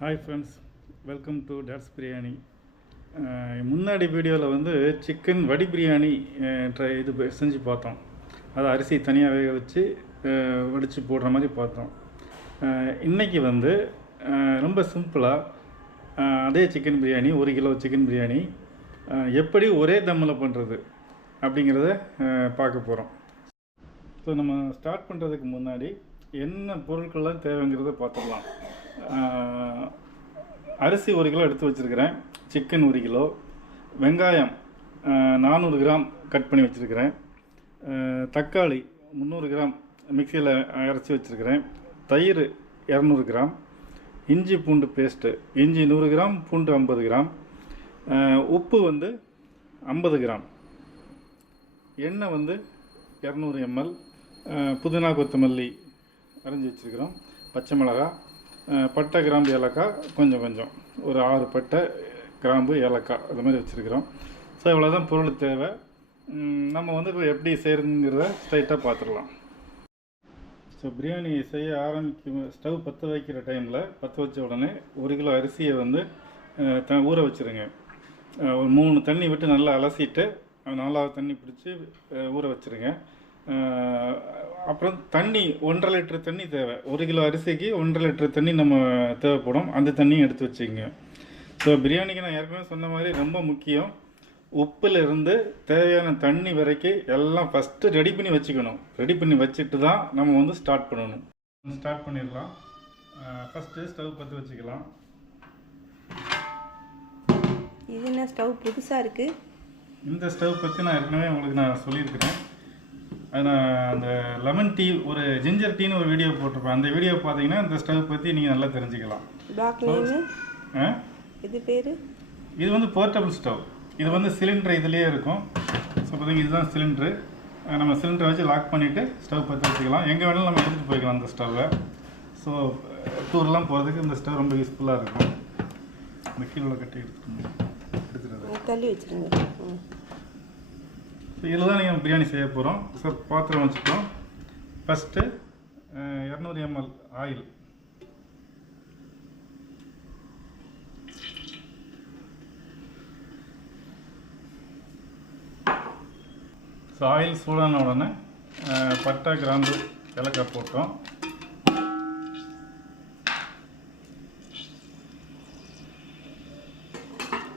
Hi friends, welcome to Dad's biryani. முன்னாடி வீடியோவில் வந்து சிக்கன் வடி பிரியாணி இது செஞ்சு பார்த்தோம். அதை அரிசி தனியாக வேக வச்சு வடித்து போடுற மாதிரி பார்த்தோம். இன்றைக்கி வந்து ரொம்ப சிம்பிளாக அதே chicken biryani, 1 kilo chicken biryani எப்படி ஒரே தம்மில் பண்ணுறது அப்படிங்கிறத பார்க்க போகிறோம். ஸோ நம்ம ஸ்டார்ட் பண்ணுறதுக்கு முன்னாடி என்ன பொருட்கள்லாம் தேவைங்கிறத பார்த்துடலாம். அரிசி 1 கிலோ எடுத்து வச்சுருக்கிறேன், சிக்கன் 1 கிலோ, வெங்காயம் 400 கிராம் கட் பண்ணி வச்சுருக்கிறேன், தக்காளி 300 கிராம் மிக்சியில் அரைச்சி வச்சுருக்கிறேன், தயிர் 200 கிராம், இஞ்சி பூண்டு பேஸ்ட்டு, இஞ்சி 100 கிராம், பூண்டு 50 கிராம், உப்பு வந்து 50 கிராம், எண்ணெய் வந்து 200 ml, புதினா கொத்தமல்லி அரைஞ்சி வச்சுருக்கிறோம், பச்சை மிளகாய், பட்டை கிராம்பு ஏலக்காய் கொஞ்சம் ஒரு 6 பட்டை கிராம்பு ஏலக்காய் அது மாதிரி வச்சுருக்கிறோம். ஸோ இவ்வளோ தான் பொருள் தேவை. நம்ம வந்து இப்போ எப்படி செய்கிறதுங்கிறத ஸ்ட்ரைட்டாக பார்த்துடலாம். ஸோ பிரியாணி செய்ய ஆரம்பிக்கும் ஸ்டவ் பற்ற வைக்கிற டைமில் பற்ற வச்ச உடனே 1 கிலோ அரிசியை வந்து ஊற வச்சுருங்க. ஒரு 3 தண்ணி விட்டு நல்லா அலசிட்டு 4வது தண்ணி பிடிச்சி ஊற வச்சுருங்க. அப்புறம் தண்ணி 1.5 லிட்டர் தண்ணி தேவை. 1 கிலோ அரிசிக்கு 1.5 லிட்டர் தண்ணி நம்ம தேவைப்படும். அந்த தண்ணியும் எடுத்து வச்சுக்கோங்க. ஸோ பிரியாணிக்கு நான் ஏற்கனவே சொன்ன மாதிரி ரொம்ப முக்கியம், உப்புலேருந்து தேவையான தண்ணி வரைக்கும் எல்லாம் ஃபஸ்ட்டு ரெடி பண்ணி வச்சுக்கணும். ரெடி பண்ணி வச்சுட்டு தான் நம்ம வந்து ஸ்டார்ட் பண்ணணும். ஸ்டார்ட் பண்ணிடலாம். ஃபஸ்ட்டு ஸ்டவ் பற்ற வச்சுக்கலாம். இது என்ன ஸ்டவ் புதுசாக இருக்குது? இந்த ஸ்டவ் பற்றி நான் ஏற்கனவே உங்களுக்கு நான் சொல்லியிருக்கிறேன். நான் அந்த லெமன் டீ, ஒரு ஜிஞ்சர் டீன்னு ஒரு வீடியோ போட்டிருப்பேன். அந்த வீடியோ பார்த்தீங்கன்னா இந்த ஸ்டவ் பற்றி நீங்கள் நல்லா தெரிஞ்சுக்கலாம். இது பேர், இது வந்து போர்ட்டபிள் ஸ்டவ். இது வந்து சிலிண்டர் இதுலேயே இருக்கும். ஸோ பார்த்தீங்கன்னா இதுதான் சிலிண்டரு. நம்ம சிலிண்டரை வச்சு லாக் பண்ணிவிட்டு ஸ்டவ் பற்றி வச்சுக்கலாம். எங்கே வேணாலும் நம்ம எடுத்துகிட்டு போய்க்கலாம் அந்த ஸ்டவ்வை. ஸோ டூர்லாம் போகிறதுக்கு இந்த ஸ்டவ் ரொம்ப யூஸ்ஃபுல்லாக இருக்கும். இந்த கீழே கட்டி எடுத்துகிறது தள்ளி வச்சுருங்க. ஸோ இதில் தான் நீங்கள் பிரியாணி செய்ய போகிறோம். ஸோ பாத்திரம் வச்சுட்டோம். First 200 ml oil, so oil சூடான உடனே பட்டை கிராம்பு ஏலக்காய் போட்டோம்.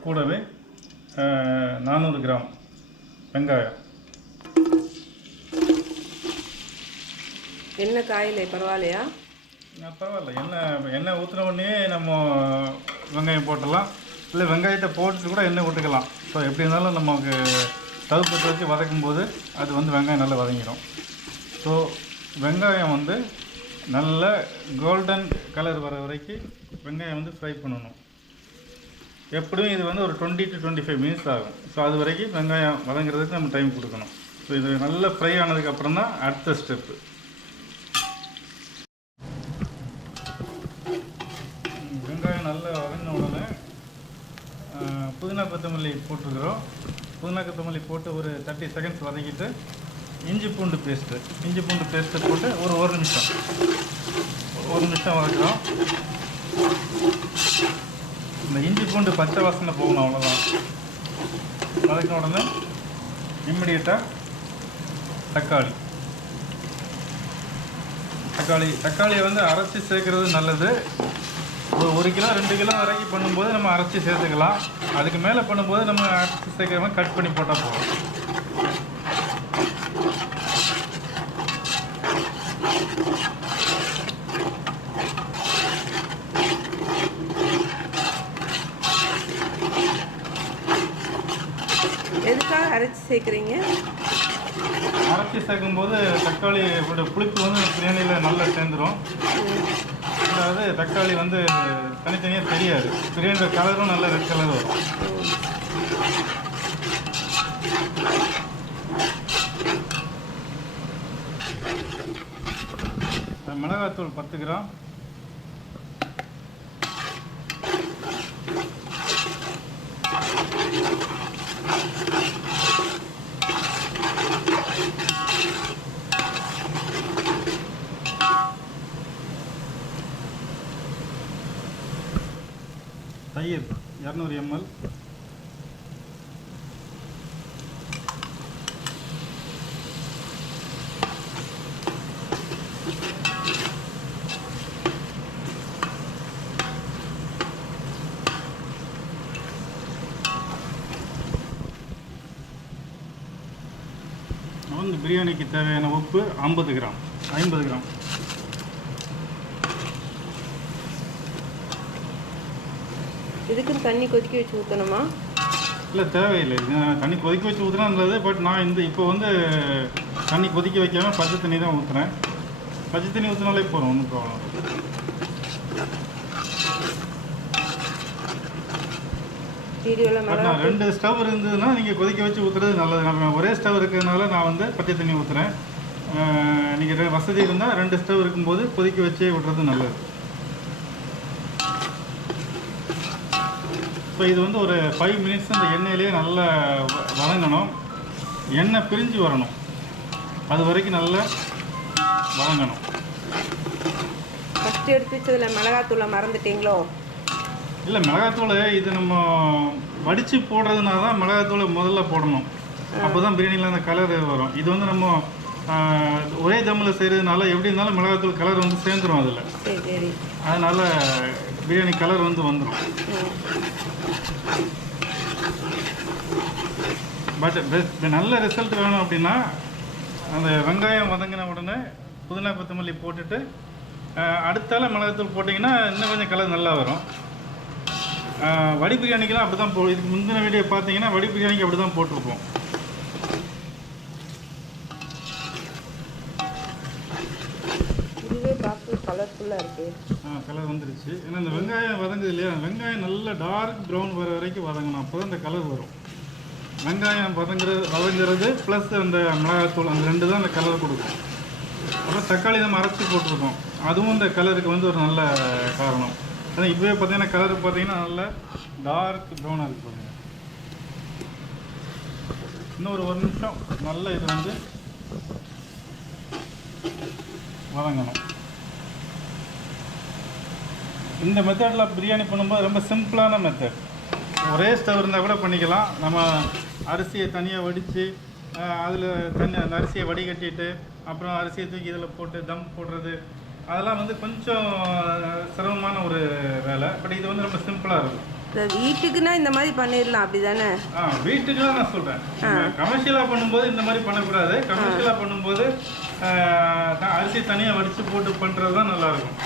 கூடவே 400 கிராம் வெங்காயம். எண்ணெய் காயிலே பரவாயில்லையா? பரவாயில்ல, எண்ணெய் ஊற்றின உடனே நம்ம வெங்காயம் போட்டுடலாம். இல்லை வெங்காயத்தை போட்டுட்டு கூட எண்ணெய் விட்டுக்கலாம். ஸோ எப்படி இருந்தாலும் நமக்கு ஸ்டவ் பற்ற வச்சு வதக்கும் போது அது வந்து வெங்காயம் நல்லா வதங்கிடும். ஸோ வெங்காயம் வந்து நல்ல கோல்டன் கலர் வர வரைக்கும் வெங்காயம் வந்து ஃப்ரை பண்ணணும். எப்படியும் இது வந்து ஒரு 20 to 25 மினிட்ஸ் ஆகும். ஸோ அது வரைக்கும் வெங்காயம் வதங்கிறதுக்கு நம்ம டைம் கொடுக்கணும். ஸோ இது நல்லா ஃப்ரை ஆனதுக்கப்புறம் தான் அடுத்த ஸ்டெப்பு. வெங்காயம் நல்லா வதங்கின உடனே புதினா கொத்தமல்லி போட்டுக்கிறோம். புதினா கொத்தமல்லி போட்டு ஒரு 30 செகண்ட்ஸ் வதக்கிட்டு இஞ்சி பூண்டு பேஸ்ட்டு போட்டு ஒரு நிமிஷம் வதக்குறோம். இந்த இஞ்சி பூண்டு பச்சை வாசனை போகணும், அவ்வளோதான். வதக்கின உடனே இம்மிடியட்டாக தக்காளியை வந்து அரைச்சி சேர்க்குறது நல்லது. ஒரு 1 கிலோ 2 கிலோ வரைக்கும் பண்ணும்போது நம்ம அரைச்சி சேர்த்துக்கலாம். அதுக்கு மேலே பண்ணும்போது நம்ம அரைச்சி சேர்க்குற மாதிரி கட் பண்ணி போட்டால் போதும். எதுக்காக அரைச்சி சேர்க்குறீங்க? அரைச்சி சேர்க்கும்போது தக்காளி புளிப்பு வந்து பிரியாணியில் நல்லா சேர்ந்துடும். அதாவது தக்காளி வந்து தனித்தனியாக தெரியாது. பிரியாணியோட கலரும் நல்ல ரெட் கலர் வரும். மிளகாத்தூள் 10 கிராம், தயிர் 200 ml, வந்து பிரியாணிக்கு தேவையான உப்பு 50 கிராம் 50 கிராம். இதுக்குன்னு தண்ணி கொதிக்க வச்சு ஊற்றணுமா? இல்லை, தேவையில்லை. தண்ணி கொதிக்க வச்சு ஊற்றுனா நல்லது. பட் நான் இப்போ வந்து தண்ணி கொதிக்க வைக்காமல் பச்சை தண்ணி தான் ஊற்றுறேன். பச்சை தண்ணி ஊற்றினாலே போகிறோம், ஒன்றும் ப்ராப்ளம். வீடியோவில் மிளகா 2 ஸ்டவ் இருந்ததுன்னா நீங்கள் கொதிக்க வச்சு ஊற்றுறது நல்லது. நம்ம ஒரே ஸ்டவ் இருக்கிறதுனால நான் வந்து பச்சை தண்ணி ஊற்றுறேன். நீங்கள் வசதி இருந்தால் 2 ஸ்டவ் இருக்கும்போது கொதிக்க வச்சே விடுறது நல்லது. ஸோ இது வந்து ஒரு 5 மினிட்ஸ் அந்த எண்ணெயிலேயே நல்லா வதங்கணும். எண்ணெய் பிரிஞ்சு வரணும், அது வரைக்கும் நல்லா வதங்கணும். ஃபஸ்ட்டு எடுத்து வச்சதில் மிளகாத்தூளை மறந்துட்டீங்களோ? இல்லை, மிளகாத்தூள் இது நம்ம வடித்து போடுறதுனால தான் மிளகாத்தூளை முதல்ல போடணும். அப்போ தான் பிரியாணியில் அந்த கலர் வரும். இது வந்து நம்ம ஒரே தம்மில் செய்கிறதுனால எப்படி இருந்தாலும் மிளகாத்தூள் கலர் வந்து சேர்ந்துடும் அதில். சரி. அதனால் பிரியாணி கலர் வந்து வந்துடும். பட் நல்ல ரிசல்ட் வேணும் அப்படின்னா அந்த வெங்காயம் வதங்கின உடனே புதினா கொத்தமல்லி போட்டுட்டு அடுத்தால மிளகாத்தூள் போட்டிங்கன்னா இன்னும் கொஞ்சம் கலர் நல்லா வரும். வடி பிரியாணிக்கெலாம் அப்படி தான் இதுக்கு முந்தின வீடியோ பார்த்தீங்கன்னா வடி பிரியாணிக்கு அப்படி தான் போட்டிருப்போம். இதுவே பார்த்து கலர்ஃபுல்லாக இருக்குது. கலர் வந்துருச்சு. ஏன்னா இந்த வெங்காயம் வதங்குது இல்லையா, வெங்காயம் நல்லா டார்க் ப்ரௌன் வர வரைக்கும் வதங்கணும். அப்போ தான் இந்த கலர் வரும். வெங்காயம் வதங்குறது ப்ளஸ் அந்த மிளகாத்தூள் அந்த 2 தான் அந்த கலர் கொடுக்கும். அப்புறம் தக்காளி நம்ம அரைச்சி போட்டிருக்கோம், அதுவும் இந்த கலருக்கு வந்து ஒரு நல்ல காரணம். ஆனால் இப்போவே பார்த்தீங்கன்னா கலர் பார்த்தீங்கன்னா நல்லா டார்க் ப்ரௌனாக இருக்குது பாருங்கள். இன்னும் ஒரு 1 நிமிஷம் நல்லா இது வந்து வதங்கணும். இந்த மெத்தடில் பிரியாணி பண்ணும்போது ரொம்ப சிம்பிளான மெத்தட். ஒரே ஸ்டவ் இருந்தால் கூட பண்ணிக்கலாம். நம்ம அரிசியை தனியாக வடித்து அதில் அந்த அரிசியை வடிகட்டிட்டு அப்புறம் அரிசியை தூக்கி இதில் போட்டு தம் போடுறது அதெல்லாம் வந்து கொஞ்சம் சிரமமான ஒரு வேலை. பட் இது வந்து ரொம்ப சிம்பிளாக இருக்கும். வீட்டுக்குன்னா இந்த மாதிரி பண்ணிடலாம், அப்படி தானே? வீட்டுக்கு தான் நான் சொல்கிறேன். கமர்ஷியலாக பண்ணும்போது இந்த மாதிரி பண்ணக்கூடாது. கமர்ஷியலாக பண்ணும்போது அரிசி தனியாக வடித்து போட்டு பண்ணுறது தான் நல்லாயிருக்கும்.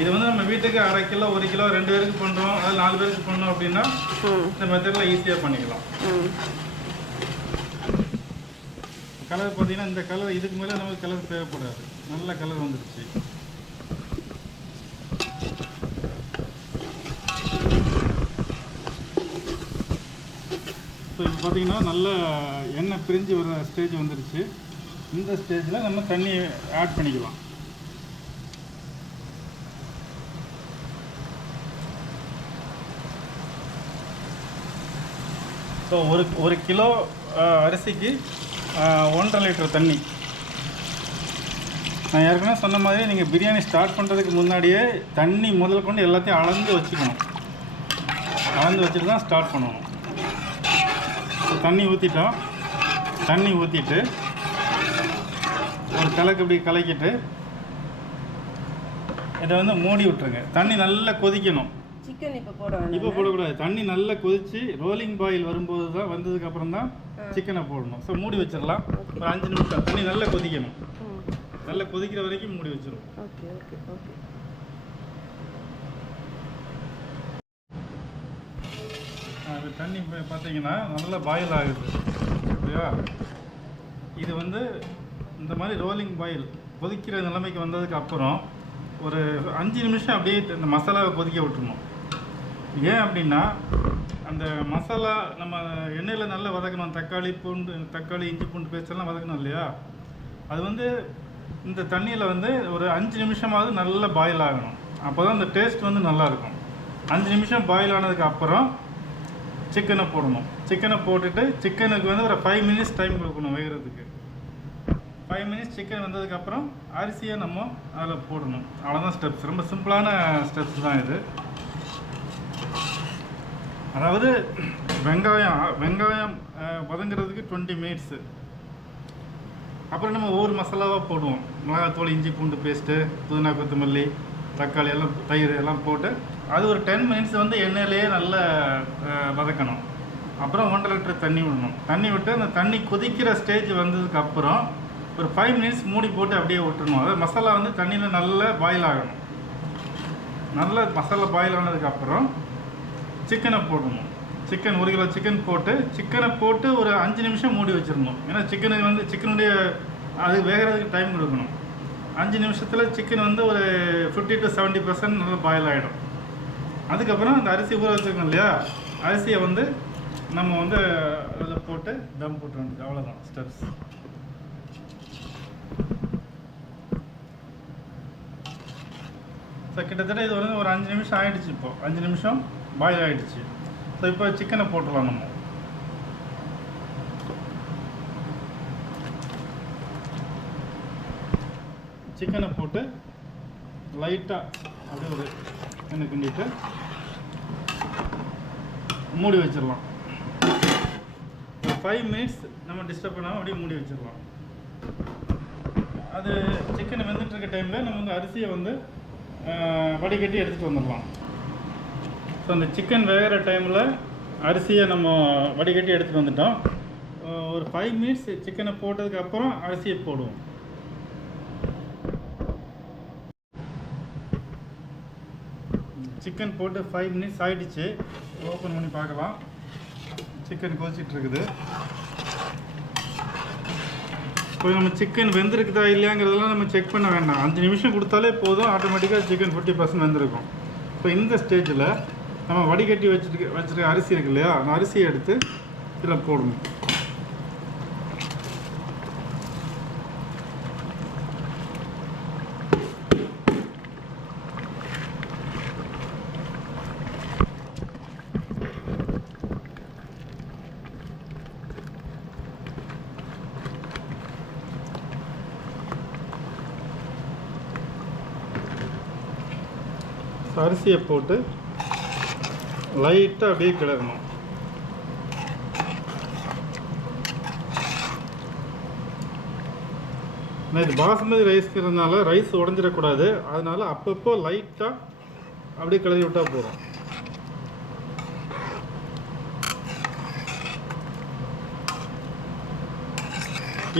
இது வந்து நம்ம வீட்டுக்கு 1/2 கிலோ 1 கிலோ 2 பேருக்கு பண்ணுறோம், அது 4 பேருக்கு பண்ணோம் அப்படின்னா இந்த மெத்தடில் ஈஸியாக பண்ணிக்கலாம். கலர் பார்த்தீங்கன்னா இந்த கலர் இதுக்கு மேலே நமக்கு கலர் தேவைப்படாது. நல்ல கலர் வந்துடுச்சு. ஸோ இப்போ பார்த்தீங்கன்னா நல்ல எண்ணெய் பிரிஞ்சு வர ஸ்டேஜ் வந்துடுச்சு. இந்த ஸ்டேஜில் நம்ம தண்ணி ஆட் பண்ணிக்கலாம். ஸோ ஒரு கிலோ அரிசிக்கு 1.5 லிட்டர் தண்ணி. நான் ஏற்கனவே சொன்ன மாதிரி நீங்கள் பிரியாணி ஸ்டார்ட் பண்ணுறதுக்கு முன்னாடியே தண்ணி முதல் கொண்டு எல்லாத்தையும் அளந்து வச்சுக்கணும். அளந்து வச்சுட்டு தான் ஸ்டார்ட் பண்ணணும். தண்ணி ஊற்றிட்டோம். தண்ணி ஊற்றிட்டு ஒரு கலக்கு இப்படி கலக்கிட்டு இதை வந்து மூடி விட்டுருங்க. தண்ணி நல்லா கொதிக்கணும். சிக்கன் இப்போ போடணும். இப்போ போடக்கூடாது. தண்ணி நல்லா கொதித்து ரோலிங் பாயில் வரும்போது தான் வந்ததுக்கப்புறம் தான் சிக்கனை போடணும். ஸோ மூடி வச்சிடலாம். ஒரு 5 நிமிஷம் தண்ணி நல்லா கொதிக்கணும். நல்லா கொதிக்கிற வரைக்கும் மூடி வச்சிடும். Okay okay okay. அது தண்ணி பார்த்தீங்கன்னா நல்லா பாயில் ஆகுது இல்லையா. இது வந்து இந்த மாதிரி ரோலிங் பாயில் கொதிக்கிற நிலைமைக்கு வந்ததுக்கு அப்புறம் ஒரு 5 நிமிஷம் அப்படியே இந்த மசாலாவை கொதிக்க விட்டுருணும். ஏன் அப்படின்னா அந்த மசாலா நம்ம எண்ணெயில் நல்லா வதக்கணும். தக்காளி இஞ்சி பூண்டு பேஸ்டெல்லாம் வதக்கணும் இல்லையா. அது வந்து இந்த தண்ணியில் வந்து ஒரு 5 நிமிஷமாவது நல்லா பாயில் ஆகணும். அப்போ தான் அந்த டேஸ்ட் வந்து நல்லாயிருக்கும். 5 நிமிஷம் பாயில் ஆனதுக்கு அப்புறம் சிக்கனை போடணும். சிக்கனை போட்டுட்டு சிக்கனுக்கு வந்து ஒரு 5 மினிட்ஸ் டைம் கொடுக்கணும் வேகிறதுக்கு. 5 மினிட்ஸ் சிக்கன் வந்ததுக்கப்புறம் அரிசியை நம்ம அதில் போடணும். அவ்வளோதான் ஸ்டெப்ஸ். ரொம்ப சிம்பிளான ஸ்டெப்ஸ் தான் இது. அதாவது வெங்காயம் வதங்குறதுக்கு 20 மினிட்ஸு. அப்புறம் நம்ம ஒவ்வொரு மசாலாவாக போடுவோம். மிளகாத்தூள், இஞ்சி பூண்டு பேஸ்ட்டு, புதினா கொத்தமல்லி, தக்காளி எல்லாம், தயிர் எல்லாம் போட்டு அது ஒரு 10 மினிட்ஸ் வந்து எண்ணெயிலேயே நல்லா வதக்கணும். அப்புறம் 1.5 லிட்டர் தண்ணி விடணும். தண்ணி விட்டு அந்த தண்ணி கொதிக்கிற ஸ்டேஜ் வந்ததுக்கப்புறம் ஒரு 5 மினிட்ஸ் மூடி போட்டு அப்படியே விட்டுருணும். அதாவது மசாலா வந்து தண்ணியில் நல்லா பாயில் ஆகணும். நல்லா மசாலா பாயில் ஆனதுக்கப்புறம் சிக்கனை போடணும். 1 கிலோ சிக்கன் போட்டு ஒரு 5 நிமிஷம் மூடி வச்சிடணும். ஏன்னா சிக்கனுடைய அது வேகிறதுக்கு டைம் கொடுக்கணும். 5 நிமிஷத்தில் சிக்கன் வந்து ஒரு 50 to 70% நல்லா பாயில் ஆகிடும். அதுக்கப்புறம் அந்த அரிசி ஊற வச்சுருக்கோம் இல்லையா, அரிசியை வந்து நம்ம வந்து அதில் போட்டு தம் போட்டு வேண்டியது. அவ்வளோதான் ஸ்டெப்ஸ். ஸோ கிட்டத்தட்ட இது வந்து ஒரு 5 நிமிஷம் ஆகிடுச்சு. இப்போது 5 நிமிஷம் பாயில் ஆகிடுச்சு. ஸோ இப்போ சிக்கனை போட்டுடலாம். நம்ம சிக்கனை போட்டு லைட்டாக அப்படியே ஒரு எண்ணெய் கிண்டிட்டு மூடி வச்சிடலாம். ஒரு 5 மினிட்ஸ் நம்ம டிஸ்டர்ப் பண்ணாமல் அப்படியே மூடி வச்சிடலாம். அது சிக்கனை வெந்துட்டு இருக்க டைமில் நம்ம வந்து அரிசியை வந்து வடிகட்டி எடுத்துகிட்டு வந்துடலாம். ஸோ அந்த சிக்கன் வேகிற டைமில் அரிசியை நம்ம வடிகட்டி எடுத்துகிட்டு வந்துட்டோம். ஒரு 5 மினிட்ஸ் சிக்கனை போட்டதுக்கப்புறம் அரிசியை போடுவோம். சிக்கன் போட்டு 5 மினிட்ஸ் ஆகிடுச்சு. ஓப்பன் பண்ணி பார்க்கலாம். சிக்கன் கொதிச்சிட்டு இருக்குது. இப்போ நம்ம சிக்கன் வெந்திருக்குதா இல்லையாங்கிறதெல்லாம் நம்ம செக் பண்ண வேண்டாம். 5 நிமிஷம் கொடுத்தாலே போதும், ஆட்டோமேட்டிக்காக சிக்கன் 50% வெந்திருக்கும். இப்போ இந்த ஸ்டேஜில் நம்ம வடிகட்டி வச்சுருக்க அரிசி இருக்கு இல்லையா, அந்த அரிசியை எடுத்து இதில் போடணும். அரிசியை போட்டு லைட்டாக அப்படியே கிளறணும். இது பாசுமதி ரைஸ்ங்கிறதுனால ரைஸ் உடஞ்சிடக்கூடாது. அதனால அப்பப்போ லைட்டாக அப்படியே கிளறி விட்டால் போதும்.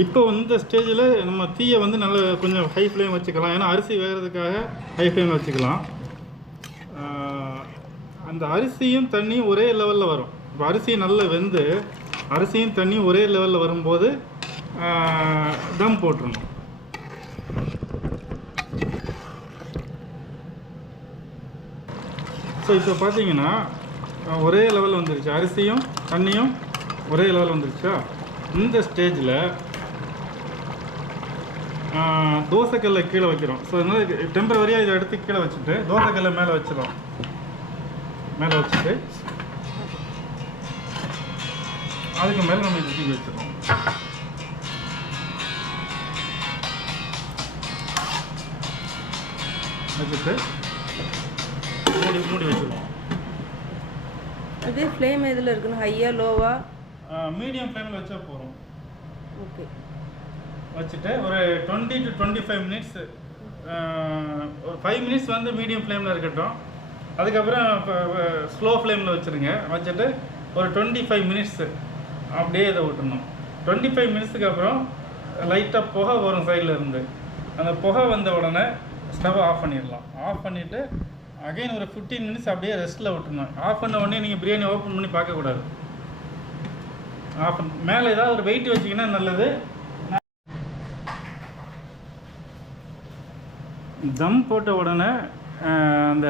இப்போ இந்த ஸ்டேஜில் நம்ம தீயை வந்து நல்ல கொஞ்சம் ஹை ஃப்ளேம் வச்சுக்கலாம். ஏன்னா அரிசி வேகிறதுக்காக ஹை ஃப்ளேம் வச்சுக்கலாம். அந்த அரிசியும் தண்ணியும் ஒரே லெவலில் வரும். இப்போ அரிசி நல்லா வெந்து அரிசியும் தண்ணியும் ஒரே லெவலில் வரும்போது தம் போட்டுருணும். ஸோ இப்போ பார்த்தீங்கன்னா ஒரே லெவலில் வந்துருச்சு. அரிசியும் தண்ணியும் ஒரே லெவலில் வந்துருச்சா. இந்த ஸ்டேஜில் தோசைக்கல்லை கீழே வைக்கிறோம். ஸோ அதனால் டெம்பரவரியாக இதை எடுத்து கீழே வச்சுட்டு தோசைக்கல்லை மேலே வச்சிடும். மேலே வச்சுட்டு அதுக்கு மேலே நம்ம இது தூக்கி வச்சிடணும். வச்சுட்டு மூடி வச்சிருவோம். அதே ஃப்ளேம் எதில் இருக்கணும், ஹையா லோவா? மீடியம் ஃப்ளேமில் வச்சா போகிறோம். ஓகே. வச்சுட்டு ஒரு 20 to 25 மினிட்ஸ், ஒரு 5 மினிட்ஸ் வந்து மீடியம் ஃப்ளேமில் இருக்கட்டும். அதுக்கப்புறம் ஸ்லோ ஃப்ளேமில் வச்சுருங்க. வச்சுட்டு ஒரு 25 மினிட்ஸ் அப்படியே இதை விட்டுணும். 25 மினிட்ஸுக்கு அப்புறம் லைட்டாக புகை வரும் சைடில் இருந்து. அந்த புகை வந்த உடனே ஸ்டவ் ஆஃப் பண்ணிடலாம். ஆஃப் பண்ணிவிட்டு அகைன் ஒரு 15 மினிட்ஸ் அப்படியே ரெஸ்ட்டில் விட்டுணும். ஆஃப் பண்ண உடனே நீங்கள் பிரியாணி ஓப்பன் பண்ணி பார்க்கக்கூடாது. மேலே ஏதாவது ஒரு வெயிட் வச்சிங்கன்னா நல்லது. தம் போட்ட உடனே அந்த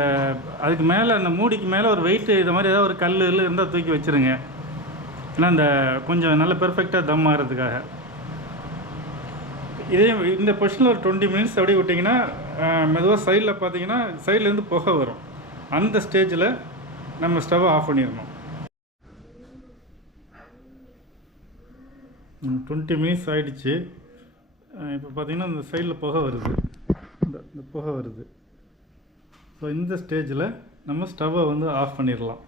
அதுக்கு மேலே அந்த மூடிக்கு மேலே ஒரு வெயிட்டு இது மாதிரி ஏதாவது ஒரு கல் இருந்தால் தூக்கி வச்சுருங்க. ஏன்னா இந்த கொஞ்சம் நல்ல பெர்ஃபெக்டாக தம் ஆகிறதுக்காக. இதே இந்த பொசிஷனில் ஒரு 20 மினிட்ஸ் அப்படியே விட்டிங்கன்னா மெதுவாக சைடில் பார்த்தீங்கன்னா சைட்லேருந்து புகை வரும். அந்த ஸ்டேஜில் நம்ம ஸ்டவ்வை ஆஃப் பண்ணிடணும். 20 மினிட்ஸ் ஆகிடுச்சு. இப்போ பார்த்திங்கன்னா இந்த சைடில் புகை வருது, இந்த புகை வருது. ஸோ இந்த ஸ்டேஜில் நம்ம ஸ்டவ்வை வந்து ஆஃப் பண்ணிடலாம்.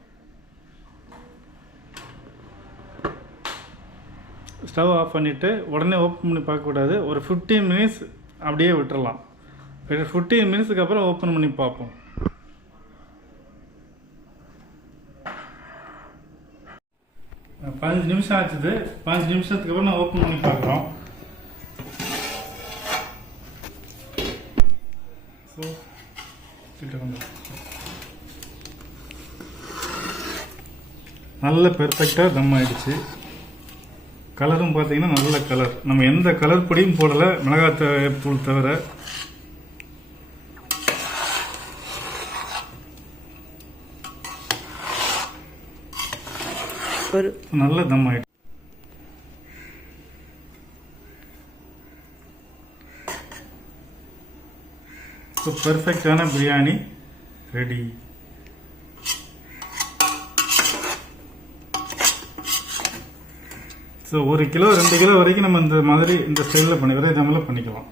ஸ்டவ் ஆஃப் பண்ணிவிட்டு உடனே ஓப்பன் பண்ணி பார்க்கக்கூடாது. ஒரு 15 மினிட்ஸ் அப்படியே விட்டுறலாம். 15 மினிட்ஸுக்கு அப்புறம் ஓப்பன் பண்ணி பார்ப்போம். பதினஞ்சு நிமிஷம் ஆச்சுது. 15 நிமிஷத்துக்கு அப்புறம் நான் ஓப்பன் பண்ணி பார்க்குறோம். ஸோ கிட்ட வந்து நல்ல பெர்ஃபெக்டாக தம் ஆயிடுச்சு. கலரும் பார்த்தீங்கன்னா நல்ல கலர். நம்ம எந்த கலர் பொடியும் போடலை, மிளகாய் தூள் தவிர. ஒரு நல்ல தம் ஆயிடுச்சு. ஸோ பெர்ஃபெக்டான biryani ready. So 1 kilo 2 kilo வரைக்கும் நம்ம இந்த மாதிரி இந்த ஸ்டைலில் ஒரே தம்மில் பண்ணிக்கலாம்.